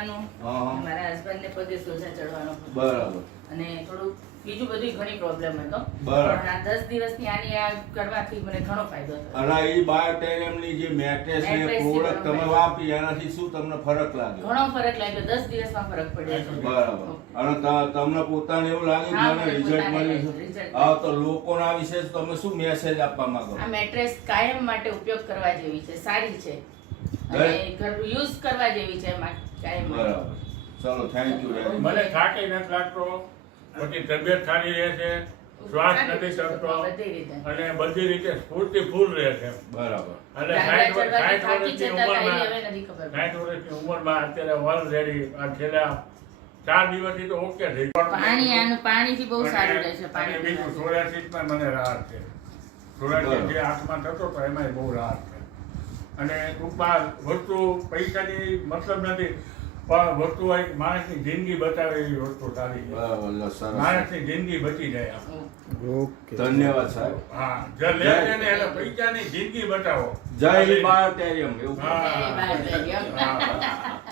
ચડવાનું, મારા હસબન્ડ ને પગે સોજા ચડવાનો, બરાબર, અને થોડું બીજું બધું ઘણી પ્રોબ્લેમ હતો. બરાબર. પણ આ 10 દિવસની આની આ કરવાથી મને ઘણો ફાયદો થયો. અને એ બાયોટેરિયમની જે મેટ્રેસ ને મેટ્રેસ પ્રોડક્ટ છે, તમે વાપરી એનાથી શું તમને ફરક લાગ્યો? ઘણો ફરક લાગ્યો. 10 દિવસમાં ફરક પડ્યો છે. બરાબર. અને તમને પોતાને એવું લાગ્યું હા, મને મને રિઝલ્ટ પોતાને મળ્યું છે? result હા, તો લોકોના વિશે તમે શું મેસેજ આપવા માંગો? આ મેટ્રેસ કાયમ માટે ઉપયોગ કરવા જેવી છે, સારી છે, અને ઘર યુઝ કરવા જેવી છે કાયમ માટે. બરાબર. ચલો, થેન્ક યુ વેરી મચ. મને થાકી નથી લાગતો, પછી તબિયત સારી રહે છે, શ્વાસ નથી ચડતો, બધી રીતે. અને બધી રીતે સ્ફૂર્તિ ફૂલ રહે છે. બરાબર. અને ગાંડા 60 ચડવાથી થાકી વર્ષની જતા હતા, ઉંમરમાં એ હવે નથી ખબર. 60 વર્ષની ઉંમરમાં અત્યારે ઓલરેડી આ છેલ્લા 4 દિવસથી તો ઓકે થઈ ગયું. પાણીથી બહુ સારું રહે છે. અને પાણી બીજું પીવાથી. સોરાસીસમાં મને રાહત છે. સોરાસીસ જે આંખમાં થતો હતો એમાંય બહુ રાહત છે. અને ટૂંકમાં વસ્તુ પૈસાની મતલબ નથી, પણ વસ્તુ એક માણસની જિંદગી બચાવે એવી વસ્તુ સારી છે. બરાબર, સરસ. માણસની જિંદગી બચી જાય આમ. ધન્યવાદ સાહેબ. હા, જે લે છે ને એને પૈસાની જિંદગી બચાવો. જય બાયોટેરિયમ એવું. હા. Bye, bye. હા.